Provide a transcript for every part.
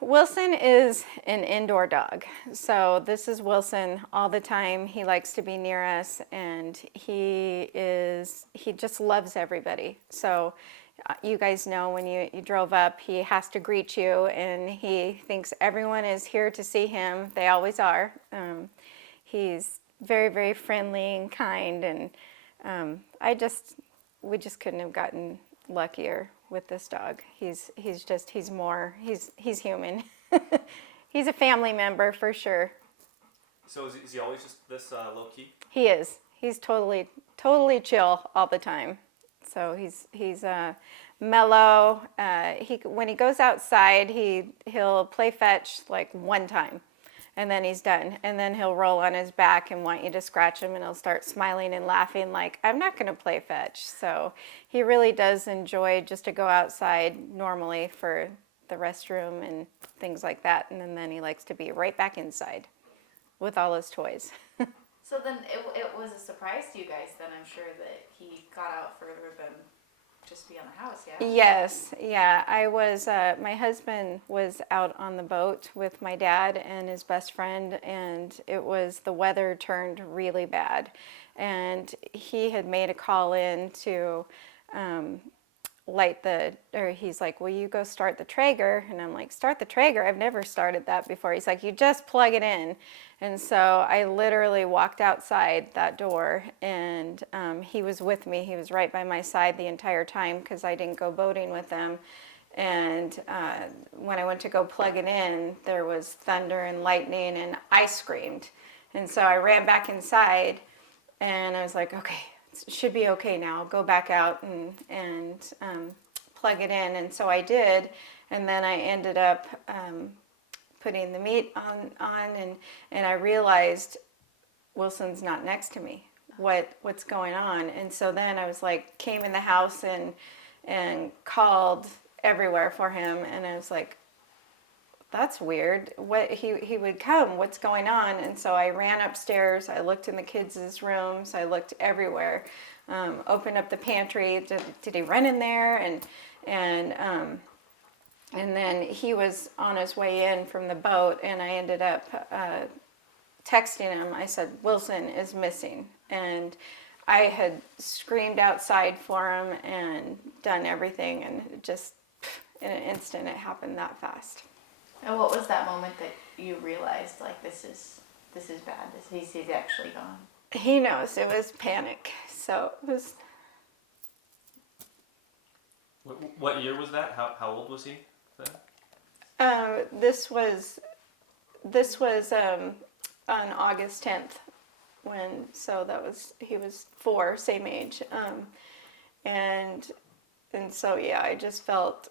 Wilson is an indoor dog. So this is Wilson all the time. He likes to be near us, and he just loves everybody. So you guys know when you drove up, he has to greet you, and he thinks everyone is here to see him. They always are. He's very, very friendly and kind, and we just couldn't have gotten luckier with this dog. He's human. He's a family member for sure. So is he always just this low key? He is. He's totally chill all the time. So he's mellow. When he goes outside, he'll play fetch like one time, and then he's done. And then he'll roll on his back and want you to scratch him, and he'll start smiling and laughing like, I'm not going to play fetch. So he really does enjoy just to go outside normally for the restroom and things like that. And then he likes to be right back inside with all his toys. So then it was a surprise to you guys then, I'm sure, that he got out further than just be on the house, yeah? Yes, yeah. My husband was out on the boat with my dad and his best friend, and the weather turned really bad. And he had made a call in to he's like, will you go start the Traeger? And I'm like, start the Traeger? I've never started that before. He's like, you just plug it in. And so I literally walked outside that door, and he was with me. He was right by my side the entire time because I didn't go boating with them. And when I went to go plug it in, there was thunder and lightning, and I screamed. And so I ran back inside, and I was like, okay, it should be okay now. I'll go back out and plug it in. And so I did, and then I ended up putting the meat on and I realized Wilson's not next to me. What's going on? And so then I was like, came in the house and called everywhere for him, and I was like, that's weird. What he would come, what's going on? And so I ran upstairs, I looked in the kids' rooms, I looked everywhere, opened up the pantry, did he run in there? And then he was on his way in from the boat, and I ended up texting him. I said, Wilson is missing. And I had screamed outside for him and done everything, and just in an instant it happened that fast. And what was that moment that you realized, like, this is bad? He's actually gone? He knows. It was panic. So it was... What year was that? How old was he then? This was on August 10th, he was 4, same age, and so yeah, I just felt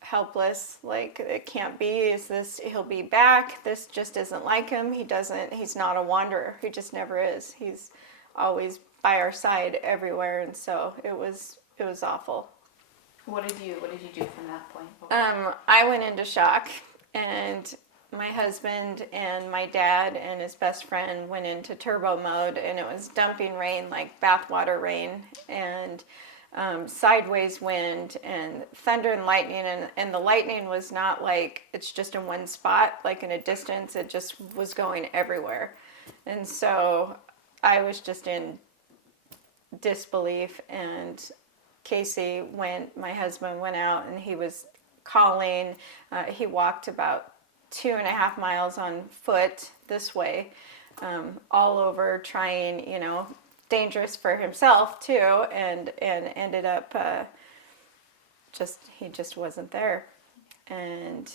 helpless, like it can't be. He'll be back? This just isn't like him. He's not a wanderer. He just never is. He's always by our side everywhere, and so it was awful. What did you do from that point? I went into shock, and my husband and my dad and his best friend went into turbo mode, and it was dumping rain, like bathwater rain, and sideways wind and thunder and lightning, and the lightning was not like it's just in one spot, like in a distance. It just was going everywhere. And so I was just in disbelief, and my husband went out, and he was calling. He walked about 2.5 miles on foot this way, all over trying, dangerous for himself too, and ended up he just wasn't there. And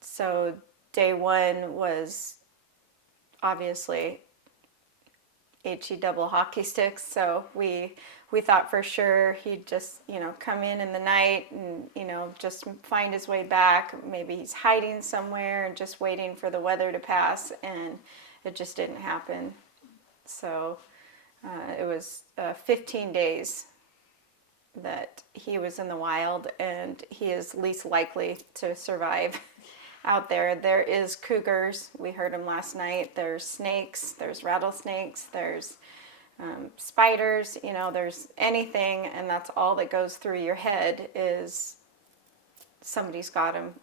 so day one was obviously HE double hockey sticks. So we thought for sure he'd just, come in the night and, just find his way back. Maybe he's hiding somewhere and just waiting for the weather to pass, and it just didn't happen. So it was 15 days that he was in the wild, and he is least likely to survive out there. There is cougars. We heard them last night. There's snakes. There's rattlesnakes. There's spiders. There's anything, and that's all that goes through your head is somebody's got him,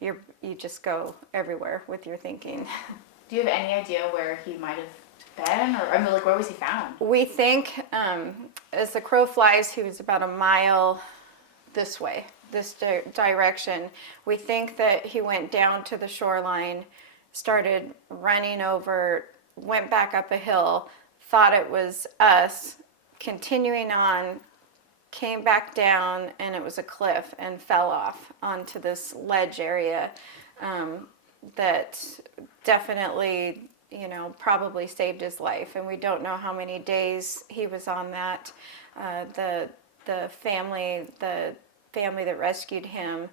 you just go everywhere with your thinking. Do you have any idea where he might have been, or I mean, like, where was he found? We think, as the crow flies, he was about a mile this way, this direction. We think that he went down to the shoreline, started running over, went back up a hill, thought it was us, continuing on, came back down, and it was a cliff, and fell off onto this ledge area that definitely, probably saved his life. And we don't know how many days he was on that. The family that rescued him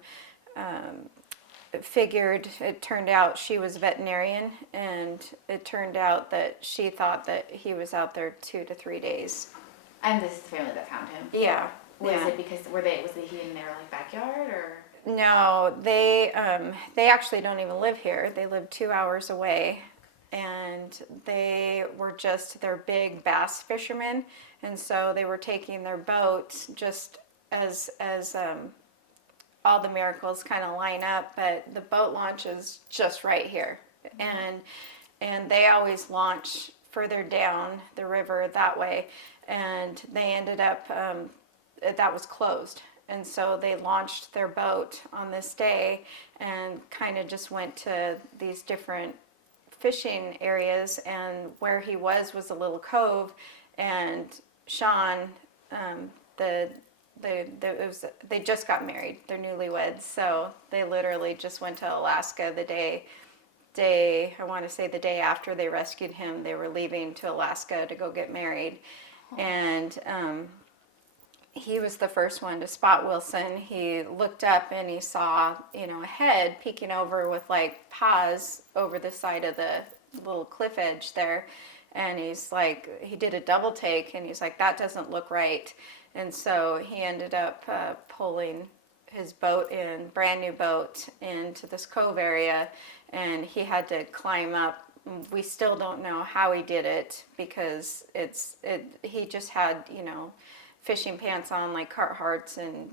figured, it turned out she was a veterinarian, and it turned out that she thought that he was out there 2 to 3 days. And this is the family that found him. Yeah. Was yeah. it because was he in their like backyard or? No, they actually don't even live here. They live 2 hours away, and they're big bass fishermen, and so they were taking their boats just as all the miracles kind of line up, but the boat launch is just right here, and they always launch further down the river that way, and they ended up that was closed. And so they launched their boat on this day and kind of just went to these different fishing areas, and where he was a little cove, and Sean, they just got married, they're newlyweds, so they literally just went to Alaska the day I want to say the day after they rescued him. They were leaving to Alaska to go get married, and he was the first one to spot Wilson. He looked up and he saw, a head peeking over with like paws over the side of the little cliff edge there. And he's like, he did a double take, and he's like, that doesn't look right. And so he ended up pulling his boat in, brand new boat, into this cove area, and he had to climb up. We still don't know how he did it, because he just had, fishing pants on like Carhartts, and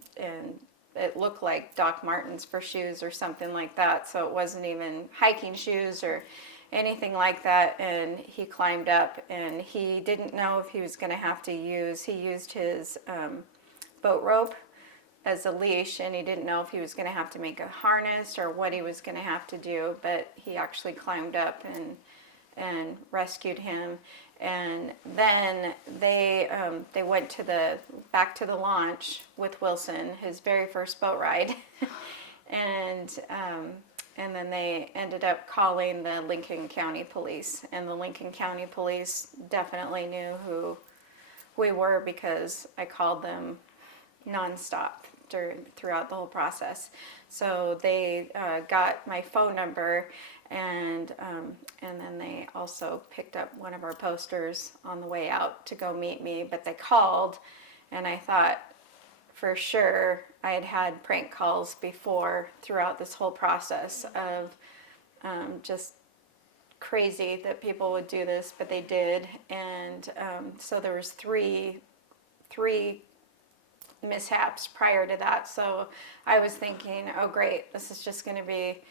it looked like Doc Martens for shoes or something like that. So it wasn't even hiking shoes or anything like that. And he climbed up, and he didn't know if he was going to have to he used his boat rope as a leash, and he didn't know if he was going to have to make a harness or what he was going to have to do, but he actually climbed up and rescued him. And then they went back to the launch with Wilson, his very first boat ride, and then they ended up calling the Lincoln County Police, and the Lincoln County Police definitely knew who we were, because I called them nonstop throughout the whole process. So they got my phone number. And then they also picked up one of our posters on the way out to go meet me. But they called, and I thought for sure I had prank calls before throughout this whole process of just crazy that people would do this, but they did. And so there was three mishaps prior to that. So I was thinking, oh great, this is just going to be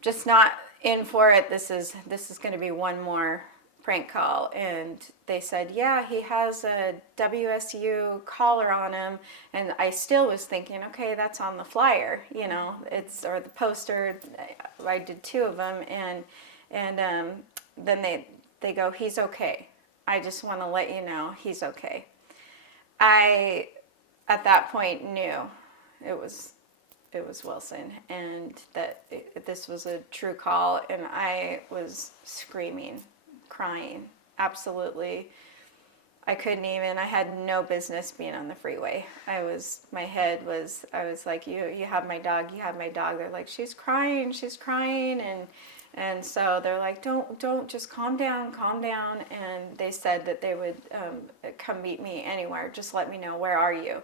just not in for it. This is going to be one more prank call. And they said, yeah, he has a WSU collar on him. And I still was thinking, okay, that's on the flyer, or the poster. I did 2 of them, and then they go, he's okay. I just want to let you know he's okay. I at that point knew it was Wilson, and that this was a true call, and I was screaming, crying, absolutely. I had no business being on the freeway. I was like, you have my dog, you have my dog. They're like, she's crying, and so they're like, don't, just calm down. And they said that they would come meet me anywhere, just let me know, where are you?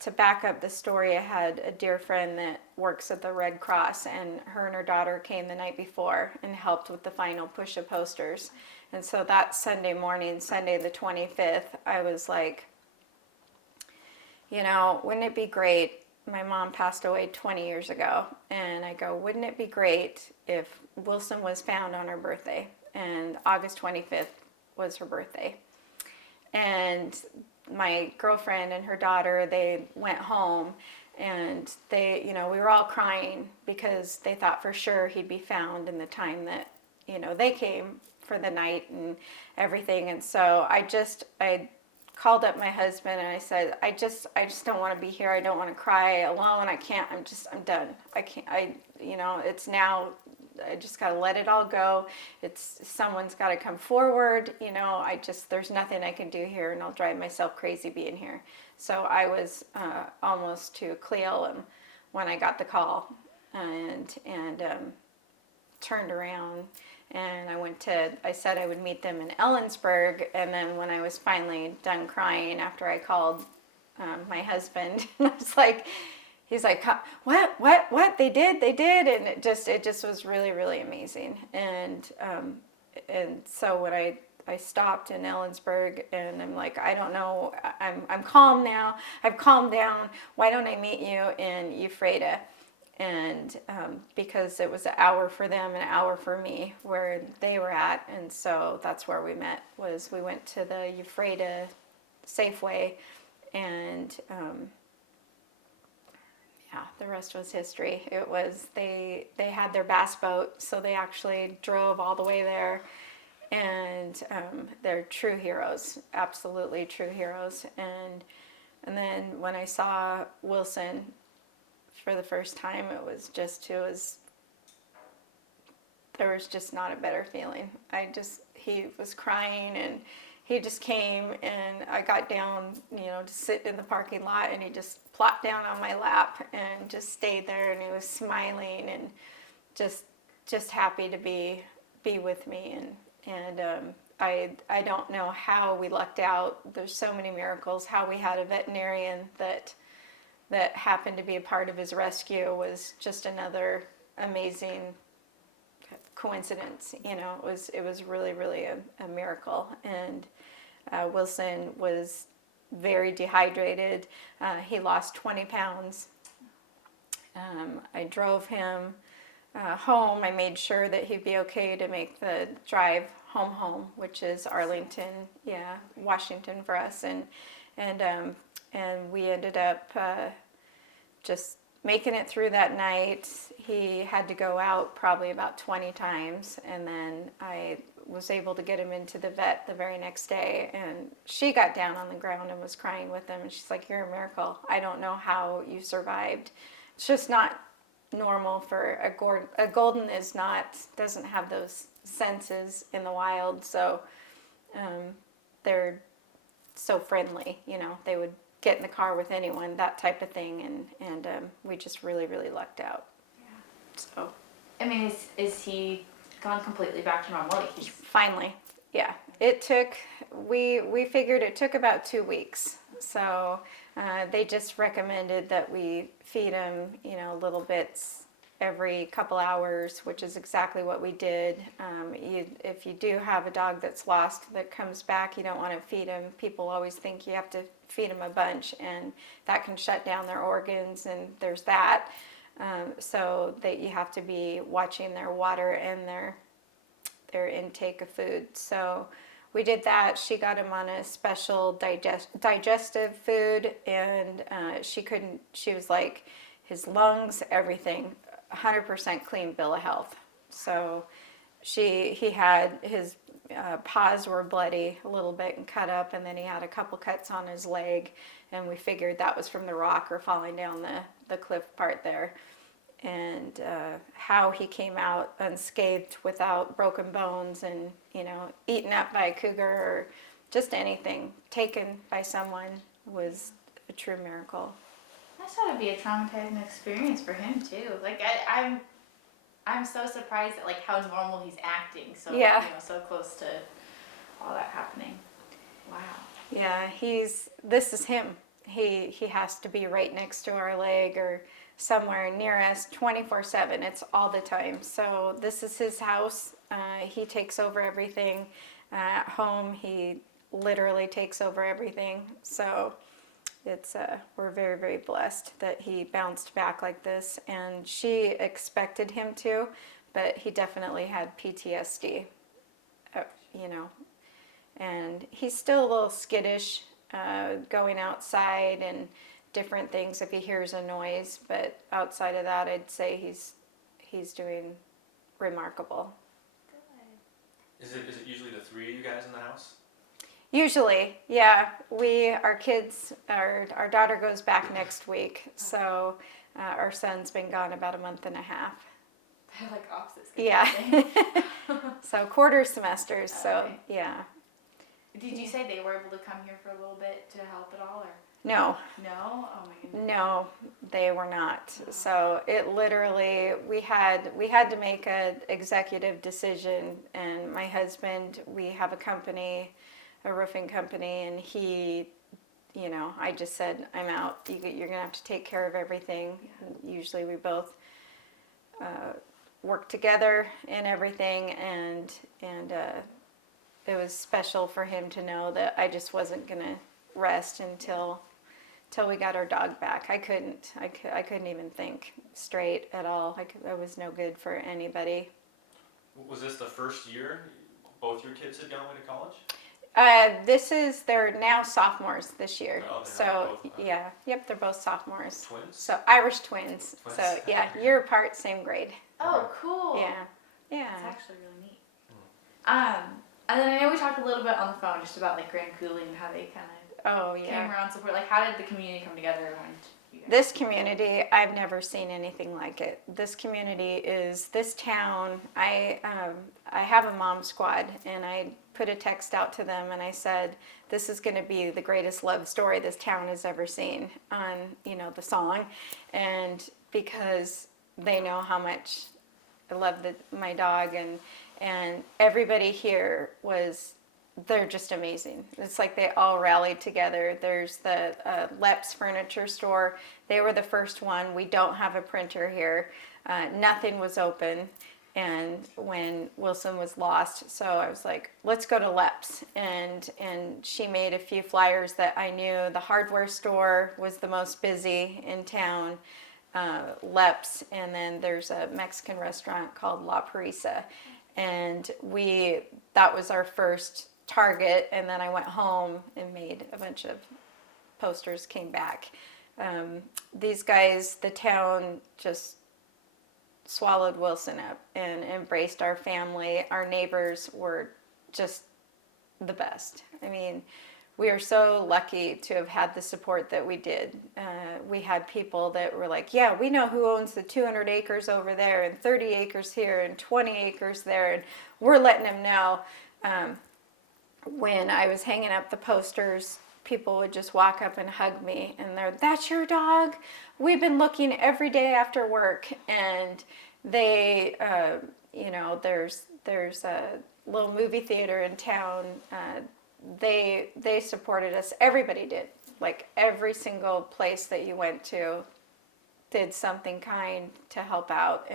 To back up the story, I had a dear friend that works at the Red Cross, and her daughter came the night before and helped with the final push of posters. And so that Sunday morning, Sunday the 25th, I was like, you know, wouldn't it be great? My mom passed away 20 years ago. And I go, wouldn't it be great if Wilson was found on her birthday? And August 25th was her birthday. And my girlfriend and her daughter, they went home and they, you know, we were all crying because they thought for sure he'd be found in the time that, you know, they came for the night and everything. And so I called up my husband and I said, I just don't want to be here. I don't want to cry alone. I'm done. You know, it's now, I just got to let it all go. Someone's got to come forward. You know, there's nothing I can do here and I'll drive myself crazy being here. So I was almost to Coulee when I got the call and turned around. And I said I would meet them in Ellensburg. And then when I was finally done crying after I called my husband, I was like, he's like, what? They did. And it just was really, really amazing. And so when I stopped in Ellensburg and I'm like, I don't know, I'm calm now. I've calmed down. Why don't I meet you in Ephrata? And because it was an hour for them, an hour for me, where they were at, and so that's where we met. We went to the Ephrata Safeway, and yeah, the rest was history. It was they had their bass boat, so they actually drove all the way there, and they're true heroes, absolutely true heroes. And then when I saw Wilson for the first time, there was just not a better feeling. He was crying and he just came and I got down, you know, to sit in the parking lot and he just plopped down on my lap and just stayed there and he was smiling and just happy to be with me. And I don't know how we lucked out. There's so many miracles. How we had a veterinarian that happened to be a part of his rescue was just another amazing coincidence. You know, it was really, really a miracle. And Wilson was very dehydrated. He lost 20 pounds. I drove him home. I made sure that he'd be okay to make the drive home, which is Arlington, Washington for us. And we ended up just making it through that night. He had to go out probably about 20 times, and then I was able to get him into the vet the very next day, and she got down on the ground and was crying with him, and she's like, "You're a miracle. I don't know how you survived." It's just not normal for a golden doesn't have those senses in the wild, so they're so friendly, you know, they would get in the car with anyone, that type of thing, and we just really, really lucked out. Yeah. So, I mean, is he gone completely back to normal? Like finally, yeah. We figured it took about 2 weeks. So they just recommended that we feed him, you know, little bits every couple hours, which is exactly what we did. If you do have a dog that's lost that comes back, you don't want to feed him. People always think you have to feed them a bunch, and that can shut down their organs, and there's that. So that you have to be watching their water and their intake of food. So we did that. She got him on a special digestive food, and she was like, his lungs, everything, 100% clean bill of health. So he had his paws were bloody a little bit and cut up, and then he had a couple cuts on his leg, and we figured that was from the rock or falling down the cliff part there. And how he came out unscathed without broken bones and, you know, eaten up by a cougar or just anything taken by someone was a true miracle. That's got to be a traumatizing experience for him too. Like I'm so surprised at like how normal he's acting. So Yeah. You know, so close to all that happening. Wow. Yeah, this is him. He has to be right next to our leg or somewhere near us 24/7. It's all the time. So this is his house. He takes over everything. At home, he literally takes over everything. So it's we're very, very blessed that he bounced back like this. And she expected him to, but he definitely had PTSD, you know. And he's still a little skittish, going outside and different things if he hears a noise. But outside of that, I'd say he's doing remarkable. Is it usually the three of you guys in the house? Usually, yeah. Our kids, our daughter goes back next week, so our son's been gone about a month and a half. They're like opposites. Yeah. So quarter semesters. So Okay. yeah. Did you say they were able to come here for a little bit to help at all, or No, no? Oh my goodness. no, they were not. So it literally, we had to make an executive decision, and my husband, we have a company, a roofing company, and he, you know, I just said, I'm out. You're gonna have to take care of everything. Usually we both work together in everything, and it was special for him to know that I just wasn't gonna rest until we got our dog back. I couldn't even think straight at all. I was no good for anybody. Was this the first year both your kids had gone away to college? They're now sophomores this year. Oh, they're so both, yeah, yep, they're both sophomores. Twins? So Irish twins. Twins. So yeah, year apart, same grade. Oh, cool. Yeah, That's yeah. actually really neat. And then I know we talked a little bit on the phone just about like Grand Coulee and how they kind of Oh came yeah. around support. Like, how did the community come together when you guys? This community, I've never seen anything like it. This community is this town. I have a mom squad, and I put a text out to them, and I said, "This is going to be the greatest love story this town has ever seen." On the song, and because they know how much I love my dog, and everybody here they're just amazing. It's like they all rallied together. There's the Leps furniture store. They were the first one. We don't have a printer here. Nothing was open. And when Wilson was lost, so I was like, let's go to Leps. And she made a few flyers that I knew. The hardware store was the most busy in town. Leps, and then there's a Mexican restaurant called La Parisa. And that was our first target, and then I went home and made a bunch of posters, came back. These guys, the town just swallowed Wilson up and embraced our family. Our neighbors were just the best. I mean, we are so lucky to have had the support that we did. We had people that were like, yeah, we know who owns the 200 acres over there and 30 acres here and 20 acres there, and we're letting them know. When I was hanging up the posters, people would just walk up and hug me, and that's your dog? We've been looking every day after work. And they, there's a little movie theater in town. They supported us. Everybody did. Like every single place that you went to did something kind to help out.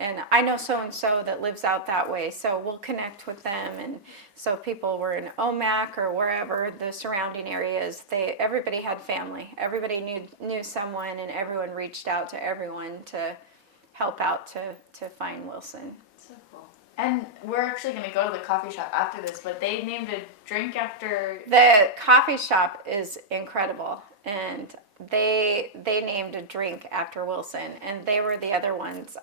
And I know so-and-so that lives out that way, so we'll connect with them. And so people were in Omak or wherever the surrounding areas, everybody had family. Everybody knew someone, and everyone reached out to everyone to help out to find Wilson. So cool. And we're actually going to go to the coffee shop after this, but they named a drink after... The coffee shop is incredible, and they named a drink after Wilson, and they were the other ones.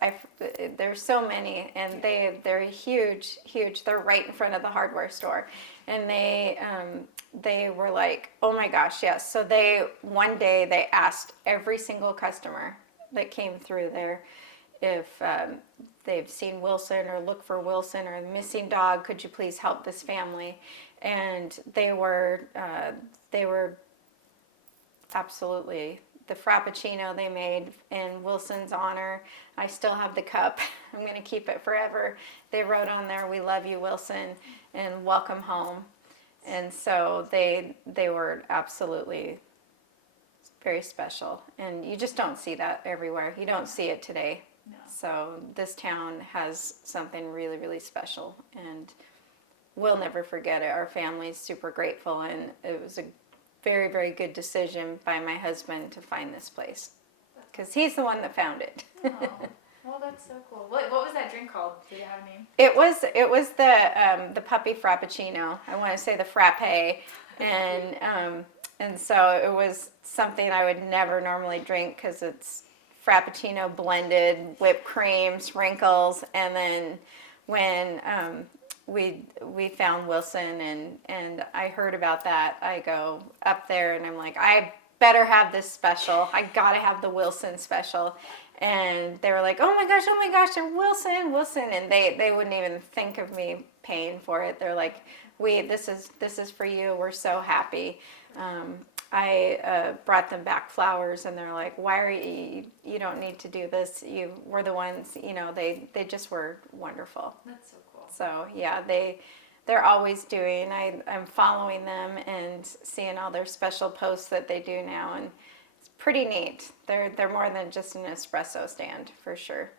There's so many, and they're huge. They're right in front of the hardware store, and they were like, oh my gosh, yes. So one day they asked every single customer that came through there if they've seen Wilson or look for Wilson or a missing dog, could you please help this family? And they were absolutely. The Frappuccino they made in Wilson's honor, I still have the cup. I'm going to keep it forever. They wrote on there, "We love you, Wilson, and welcome home." And so they were absolutely very special. And you just don't see that everywhere. You don't see it today. No. So this town has something really, really special, and we'll never forget it. Our family's super grateful, and it was a very, very good decision by my husband to find this place because he's the one that found it. Oh, well, that's so cool. What was that drink called? Did it have a name? It was the puppy frappuccino. I want to say the frappe, and so it was something I would never normally drink because it's frappuccino blended, whipped cream, sprinkles, and then when we found Wilson and I heard about that, I go up there and I'm like, I better have this special. I gotta have the Wilson special. And they were like, oh my gosh, and Wilson, and they wouldn't even think of me paying for it. They're like, this is for you. We're so happy. I brought them back flowers, and they're like, why are you don't need to do this. You were the ones, they just were wonderful. That's so cool. So yeah, they're always doing. I'm following them and seeing all their special posts that they do now, and it's pretty neat. They're more than just an espresso stand for sure.